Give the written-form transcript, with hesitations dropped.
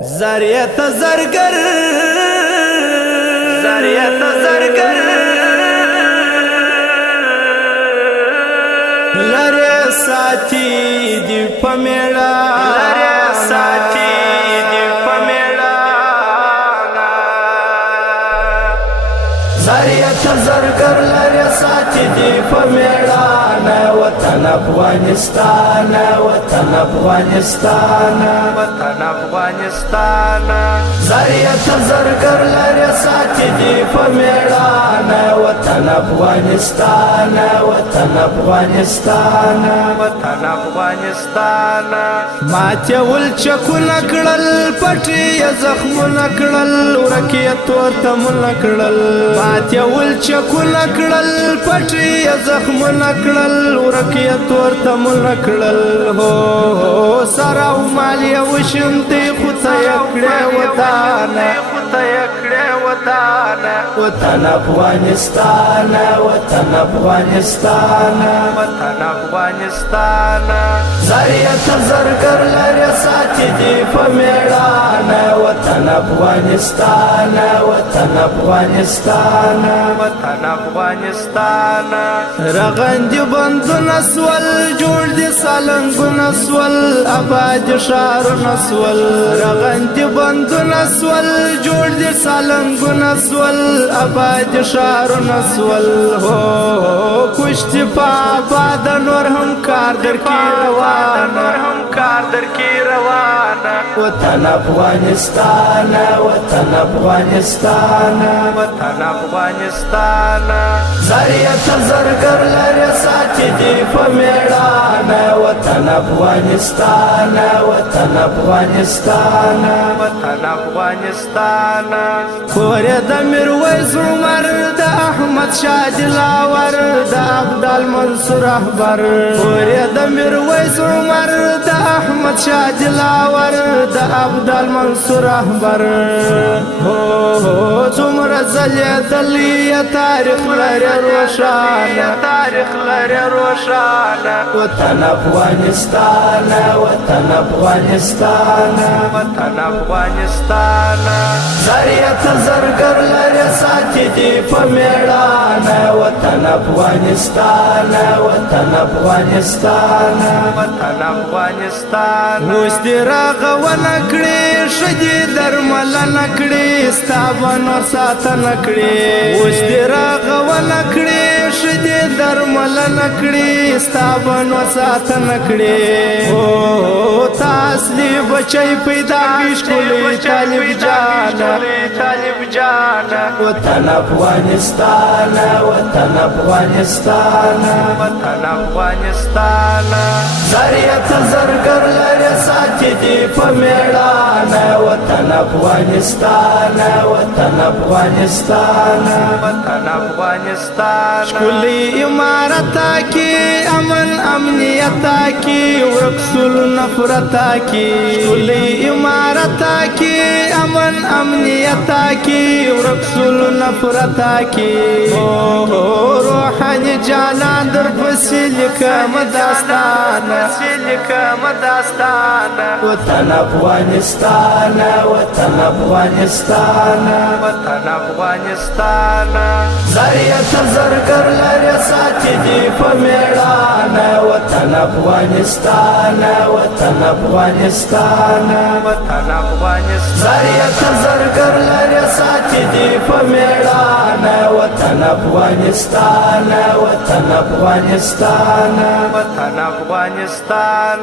زریت زرگر لره ساتي دی پمیړه زریت زرگر لره ساتي دی پمیړه وطن افغانستان زریت زرگر لره ساتي دی پمیړه وطن افغانستان ماته ول چکونه کړل پټي زخمونه کړل ورکی تور تمونه کړل ماته ول چکونه کړل پټي زخمونه کړل ورکی تور تمونه کړل هو سراو مالي وشنتي خدای کړه وطن افغانستان زریت زرگر لره ساتي دی پمیړه وطن افغانستان رغندي بندونه سول جوړ دي سالنګونه سول آباد ښارونه سول رغندي بندونه سول جوړ دي سالنګونه سول آباد ښارونه سول هو کشتي په آباد نور هم کار درکې روانه وطن افغانستان زریت زرگر لره ساتي دی پمیړه وطن افغانستان کور د میرویس عمر د احمد شاه دلاور د عبدال منصور رهبر کور د میرویس عمر د احمد شاه دلاور د عبدال منصور رهبر هو څومره ځلېدلی تاریخ لري روښانه وطن افغانستان زریت زرگر لره ساتي دی پمیړه وطن افغانستان اوس دې راغونه کړې ښځې درملنه کړې ستا به نور ساتنه کړې اوس دې راغونه کړې ښځې درملنه کړې ستا به نور ساتنه کړې او تا اصلي بچی پیدا ښکلی طالب جانه وطن افغانستان زریت زرگر لره ساتي دی پمیړه وطن افغانستان ښکلی امارتا کې امن امنیتا کې ورکسل نفرتا کې ښکلی امارتا کې امن امنیتا کې ورکسل نفرتا کې روحاني جانان در پسې لیکم داستان وطن افغانستان زریت زرگر لره ساتي دی پمیړه وطن افغانستان زریت زرگر لره ساتي دی پمیړه وطن افغانستان